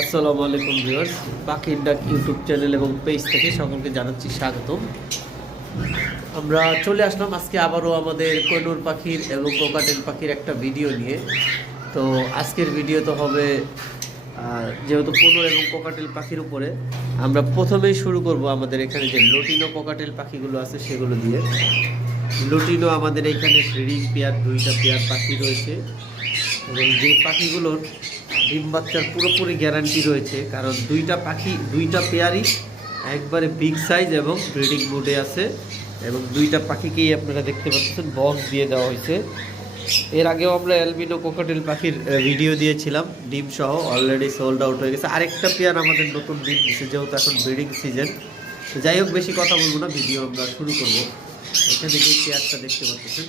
আসসালামু আলাইকুম ভিউয়ার্স, পাখির ডাক ইউটিউব চ্যানেল এবং পেজ থেকে সকলকে জানাচ্ছি স্বাগতম। আমরা চলে আসলাম আজকে আবারও আমাদের কনুর পাখির এবং কোকাটেল পাখির একটা ভিডিও নিয়ে। তো আজকের ভিডিও তো হবে যেহেতু কোনোর এবং কোকাটেল পাখির উপরে, আমরা প্রথমেই শুরু করব আমাদের এখানে যে লটিনো কোকাটেল পাখিগুলো আছে সেগুলো দিয়ে। লুটিনো আমাদের এখানে ব্রিডিং পেয়ার, দুইটা পেয়ার পাখি রয়েছে এবং যে পাখিগুলোর ডিম বাচ্চার পুরোপুরি গ্যারান্টি রয়েছে, কারণ দুইটা পাখি, দুইটা পেয়ারই একবারে বিগ সাইজ এবং ব্রিডিং মোডে আছে, এবং দুইটা পাখিকেই আপনারা দেখতে পাচ্ছেন বক্স দিয়ে দেওয়া হয়েছে। এর আগেও আমরা অ্যালবিনো কোকাটেল পাখির ভিডিও দিয়েছিলাম, ডিম সহ অলরেডি সোল্ড আউট হয়ে গেছে। আরেকটা পেয়ার আমাদের নতুন ডিম দিচ্ছে যেহেতু এখন ব্রিডিং সিজন যাই হোক, বেশি কথা বলব না ভিডিও আমরা শুরু করব। এখানে যে পেয়ারটা দেখতে পাচ্ছেন।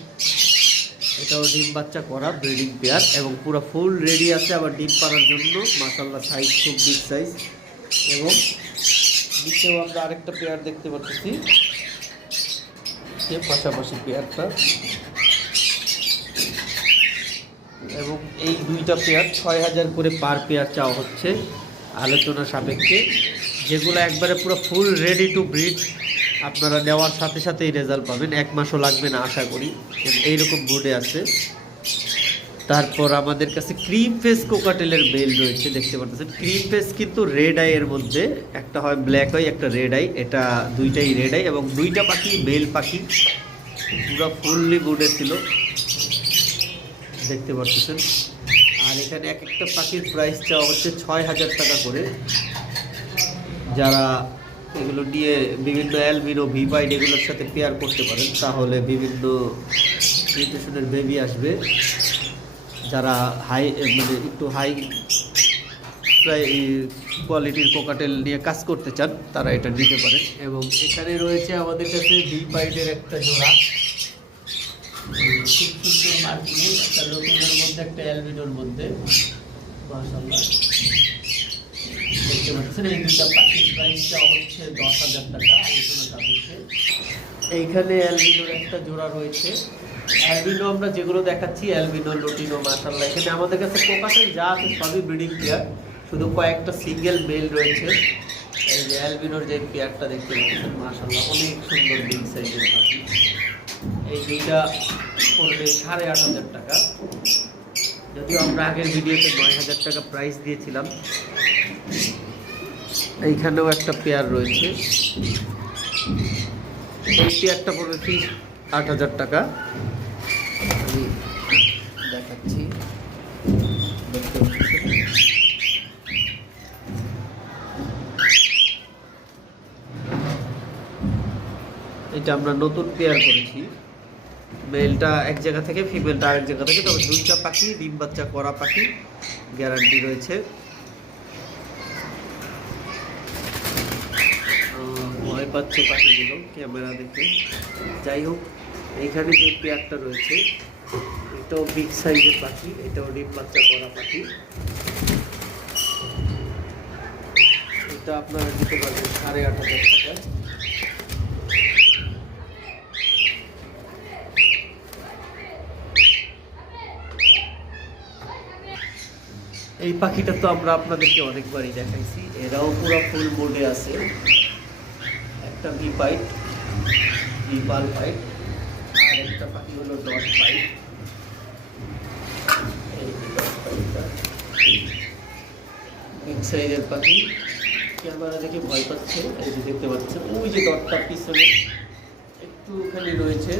এটাও ডিম বাচ্চা করা ব্রিডিং পেয়ার এবং পুরো ফুল রেডি আছে আবার ডিম পাড়ার জন্য। মাসাল্লাহ সাইজ খুব বিগ সাইজ এবং নিচেও আমরা আরেকটা পেয়ার দেখতে পাচ্ছি। সে পাশাপাশি পেয়ারটা এবং এই দুইটা পেয়ার ছয় হাজার করে পার পেয়ার চাওয়া হচ্ছে। আলোচনা সাপেক্ষে। যেগুলো একবারে পুরো ফুল রেডি টু ব্রিড আপনারা নেওয়ার সাথে সাথেই রেজাল্ট পাবেন। এক মাসও লাগবে না, আশা করি। এইরকম বোর্ডে আছে। তারপর আমাদের কাছে ক্রিম ফেস কোকাটেলের বেল রয়েছে, দেখতে পাচ্ছেন। ক্রিম ফেস কিন্তু রেড আই এর মধ্যে, একটা হয় ব্ল্যাক আই একটা রেড আই এটা দুইটাই রেড আই এবং দুইটা পাখি বেল পাখি, পুরো ফুললি বোর্ডে ছিল। দেখতে পাচ্ছেন। আর এখানে এক একটা পাখির প্রাইস চাওয়া হচ্ছে ছয় হাজার টাকা করে। যারা এগুলো নিয়ে বিভিন্ন অ্যালবিনো ভিপাইড এগুলোর সাথে পেয়ার করতে পারেন। তাহলে বিভিন্ন নিউট্রিশনের বেবি আসবে। যারা হাই মানে একটু হাই কোয়ালিটির কোকাটেল নিয়ে কাজ করতে চান, তারা এটা নিতে পারেন। এবং এখানে রয়েছে আমাদের কাছে ভিপাইডের একটা জোড়া। খুব সুন্দর মার্কিং একটা লটিনের মধ্যে, একটা অ্যালবিনোর মধ্যে। মাশাআল্লাহ। এই দুইটা হচ্ছে দশ হাজার টাকা এইখানে অ্যালবিনোর একটা জোড়া রয়েছে। অ্যালবিনো আমরা যেগুলো দেখাচ্ছি, অ্যালবিনো, লটিনো মাশাল্লাহ এখানে আমাদের কাছে কোকাটেল যা আছে সবই ব্রিডিং পেয়ার শুধু কয়েকটা সিঙ্গেল মেল রয়েছে। এই যে অ্যালবিনোর যে পেয়ারটা দেখতে পাচ্ছেন মাশাল্লাহ অনেক সুন্দর বিগ সাইজের পাখি। এই দুইটা পড়বে সাড়ে আট হাজার টাকা। যদিও আমরা আগের ভিডিওতে নয় হাজার টাকা প্রাইস দিয়েছিলাম। এইখানেও একটা পেয়ার রয়েছে। এই পেয়ারটা ফিস আট হাজার টাকা। আমি দেখাচ্ছি। এটা আমরা নতুন পেয়ার করেছি। মেলটা এক জায়গা থেকে ফিমেলটা আরেক জায়গা থেকে, তবে দুইটা পাখি, ডিম বাচ্চা করা পাখি গ্যারান্টি রয়েছে। ভয় পাচ্ছে পাখিগুলো, ক্যামেরা দেখে। যাই হোক এইখানে যে পেয়ারটা রয়েছে, এটাও বিগ সাইজের পাখি, এটাও ডিম বাচ্চা করা পাখি। এটা আপনারা দিতে পারবেন সাড়ে আট হাজার টাকা। এই পাখিটা তো আমরা আপনাদেরকে অনেকবারই দেখাইছি। এরাও পুরো ফুল মোডে আছে। একটা ভি পাইট ভি বাল পাইট আর একটা পাখি হলো ডট পাইট এই ডট পাইটটা বিগ সাইজের পাখি ক্যামেরা দেখে ভয় পাচ্ছে, এই যে দেখতে পাচ্ছেন, ওই যে ডটটা পিছনে। একটুখানি রয়েছে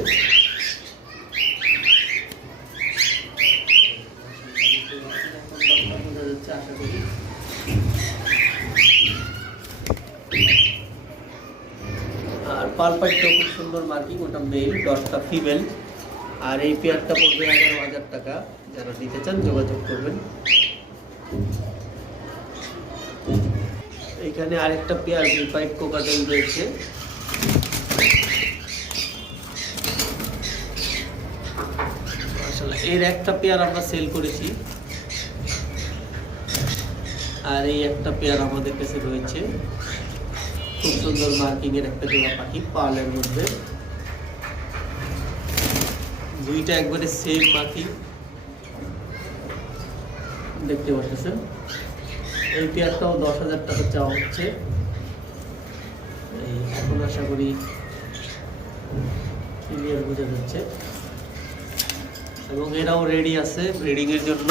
বোঝা যাচ্ছে আশা করি পালপাইটটাও খুব সুন্দর মার্কিং, ওটা মেল দশটা ফিমেল আর এই পেয়ারটা পড়বে এগারো হাজার টাকা। যারা নিতে চান যোগাযোগ করবেন। এখানে আরেকটা পেয়ার পাইপ কোকাটেল রয়েছে। এর একটা পেয়ার আমরা সেল করেছি। আর এই একটা পেয়ার আমাদের কাছে রয়েছে। খুব সুন্দর মার্কিং এর একটা জোড়া পাখি, পালের মধ্যে। দুইটা একবারে সেম মার্কিং দেখতে পাচ্ছেন? এই পেয়ারটাও দশ হাজার টাকা চাওয়া হচ্ছে। এখন আশা করি ক্লিয়ার বোঝা যাচ্ছে। এবং এরাও রেডি আছে ব্রিডিং এর জন্য।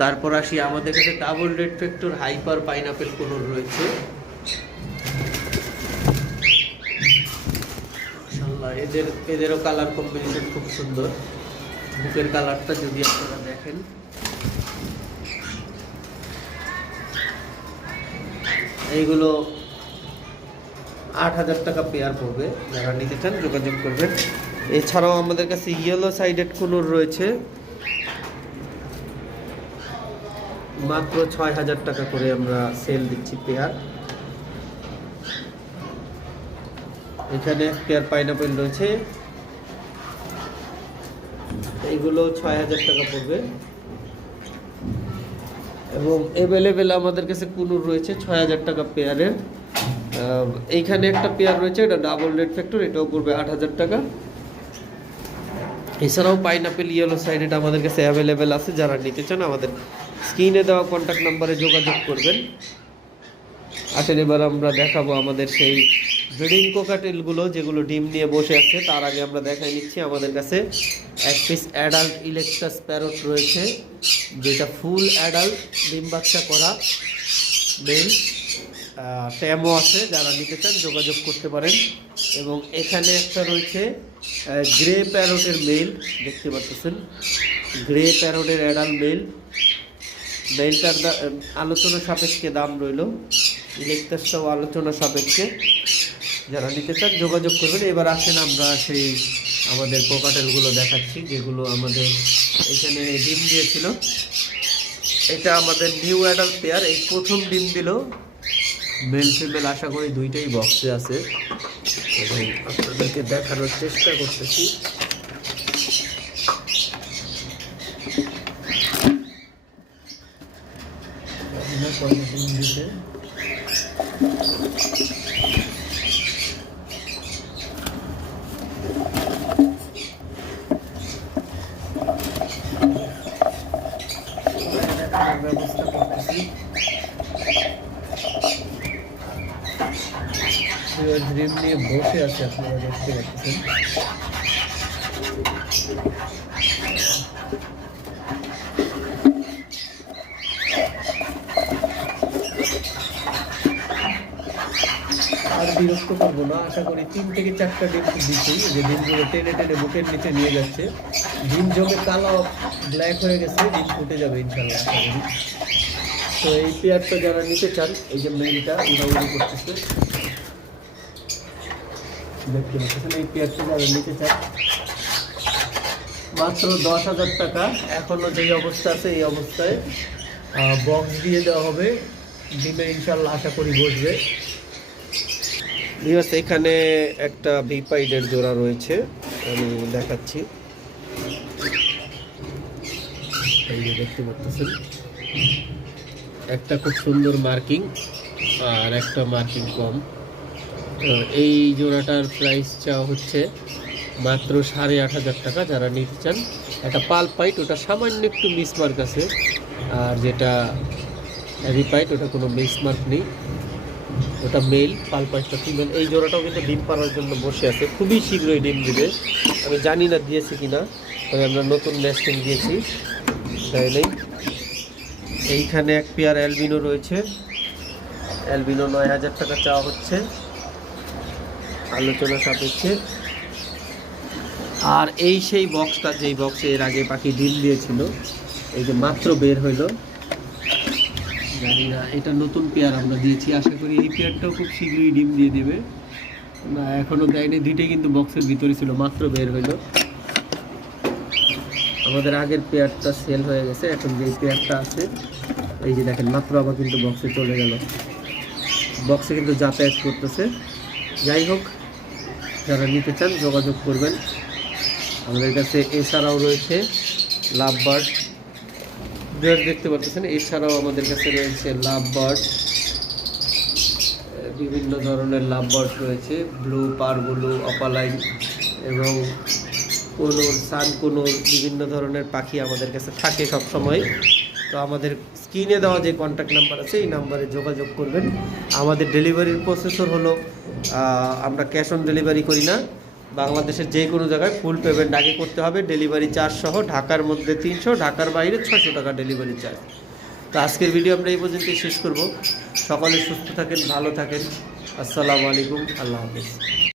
তারপর আসি, আমাদের কাছে double red factor hyper pineapple কোনো রয়েছে। এদের, এদেরও কালার কম্বিনেশন খুব সুন্দর। বুকের কালারটা যদি আপনারা দেখেন। এইগুলো আট হাজার টাকা পেয়ার পড়বে। যারা নিতে চান যোগাযোগ করবেন। এছাড়াও আমাদের কাছে ইয়েলো সাইডেড কুনুর রয়েছে। মাত্র ছয় হাজার টাকা করে আমরা সেল দিচ্ছি পেয়ার এখানে পেয়ার পাইনাপেল রয়েছে। এইগুলো ছয় হাজার টাকা পড়বে। এবং অ্যাভেলেবেল আমাদের কাছে কুনুর রয়েছে ছয় হাজার টাকা পেয়ারের এইখানে একটা পেয়ার রয়েছে, এটা ডাবল রেড ফ্যাক্টর এটাও পড়বে আট হাজার টাকা। এছাড়াও পাইনাপেল ইয়েলো সাইডেড আমাদের কাছে অ্যাভেলেবেল আছে, যারা নিতে চান আমাদের স্ক্রিনে দেওয়া কন্ট্যাক্ট নাম্বারে যোগাযোগ করবেন। আসেন, এবার আমরা দেখাবো আমাদের সেই ব্রিডিং কোকাটেলগুলো যেগুলো ডিম নিয়ে বসে আছে, তার আগে আমরা দেখাই নিচ্ছি আমাদের কাছে এক পিস অ্যাডাল্ট ইলেকট্রাস প্যারট রয়েছে, যেটা ফুল অ্যাডাল্ট ডিম বাচ্চা করা মেল ট্যামও আছে, যারা নিতে চান যোগাযোগ করতে পারেন। এবং এখানে একটা রয়েছে গ্রে প্যারটের মেল দেখতে পাচ্ছেন গ্রে প্যারটের অ্যাডাল্ট মেল মেলটার আলোচনা সাপেক্ষে দাম রইল ইলেকট্রাসটাও আলোচনা সাপেক্ষে। যারা নিতে চান যোগাযোগ করবেন। এবার আসেন আমরা সেই আমাদের কোকাটেলগুলো দেখাচ্ছি, যেগুলো আমাদের এখানে ডিম দিয়েছিল। এটা আমাদের নিউ অ্যাডাল্ট পেয়ার, এই প্রথম ডিম দিল। মেল ফিমেল, আশা করি দুইটাই বক্সে আছে। এবং আপনাদেরকে দেখানোর চেষ্টা করতেছি। ডিম দিতে। দেখানোর ব্যবস্থা করতেছি। ড্রিম নিয়ে বসে আছে আপনারা দেখতে পাচ্ছেন আর বিরক্ত করব না। আশা করি তিন থেকে চারটা ডিম দিচ্ছি। যে ডিমগুলো টেনে টেনে বুকের নিচে নিয়ে যাচ্ছে। ডিম জমে কালো ব্ল্যাক হয়ে গেছে। ডিম ফুটে যাবে ইনশাল্লাহ আশা করি। তো এই পেয়ারটা যারা নিতে চান, এই যে মেইলটা উড়াউড়ি করতেছে। এই পেয়ারটা যারা নিতে চান, মাত্র দশ হাজার টাকা। এখনও যেই অবস্থা আছে, এই অবস্থায় বক্স দিয়ে দেওয়া হবে। ডিমে ইনশাল্লাহ আশা করি বসবে। ভিউয়ার্স, এখানে একটা ভিপাইডের জোড়া রয়েছে। আমি দেখাচ্ছি। দেখতে পাচ্ছেন। একটা খুব সুন্দর মার্কিং আর একটা মার্কিং কম। এই জোড়াটার প্রাইস চাওয়া হচ্ছে মাত্র সাড়ে আট হাজার টাকা যারা নিতে চান। একটা পাল পাইট, ওটা সামান্য একটু মিসমার্ক আছে। আর যেটা রিপাইট ওটা কোনো মিসমার্ক নেই। ওটা মেল পাল পাইটটা ফিমেল এই জোড়াটাও কিন্তু ডিম পাড়ার জন্য বসে আছে। খুবই শীঘ্রই ডিম দিবে। আমি জানি না দিয়েছে কি না তবে আমরা নতুন নেস্টিং দিয়েছি, তাই নেই। এইখানে এক পেয়ার অ্যালবিনো রয়েছে। অ্যালবিনো নয় হাজার টাকা চাওয়া হচ্ছে। আলোচনা সাপেক্ষে। আর এই সেই বক্সটা যেই বক্সে এর আগে পাখি ডিম দিয়েছিল, এই যে মাত্র বের হইল। জানি না এটা নতুন পেয়ার আমরা দিয়েছি। আশা করি এই পেয়ারটাও খুব শীঘ্রই ডিম দিয়ে দেবে। না, এখনও দেয়নি, দুইটাই কিন্তু বক্সের ভিতরে ছিল, মাত্র বের হইল। আমাদের আগের পেয়ারটা সেল হয়ে গেছে, এখন যে পেয়ারটা আছে, এই যে দেখেন, মাত্র আবার কিন্তু বক্সে চলে গেল। বক্সে কিন্তু যাতায়াত করতেছে। যাই হোক, যারা নিতে চান, যোগাযোগ করবেন। আমাদের কাছে এছাড়াও রয়েছে লাভ বার্ড দেখতে পাচ্ছেন এছাড়াও আমাদের কাছে রয়েছে লাভ বার্ড বিভিন্ন ধরনের লাভ বার্ড রয়েছে ব্লু পারগুলো অপালাইন এবং কোনোর সান কোনোর বিভিন্ন ধরনের পাখি আমাদের কাছে থাকে সব সময় তো আমাদের স্ক্রিনে দেওয়া যে কন্ট্যাক্ট নাম্বার আছে, এই নাম্বারে যোগাযোগ করবেন। আমাদের ডেলিভারির প্রসেসর হলো আমরা ক্যাশ অন ডেলিভারি করি না। বাংলাদেশের যে কোনো জায়গায় ফুল পেমেন্ট আগে করতে হবে। ডেলিভারি চার্জ সহ ঢাকার মধ্যে তিনশো, ঢাকার বাইরে ছশো টাকা ডেলিভারি চার্জ তো আজকের ভিডিও আমরা এই পর্যন্তই শেষ করব। সকলে সুস্থ থাকেন, ভালো থাকেন। আসসালামু আলাইকুম, আল্লাহ হাফিজ।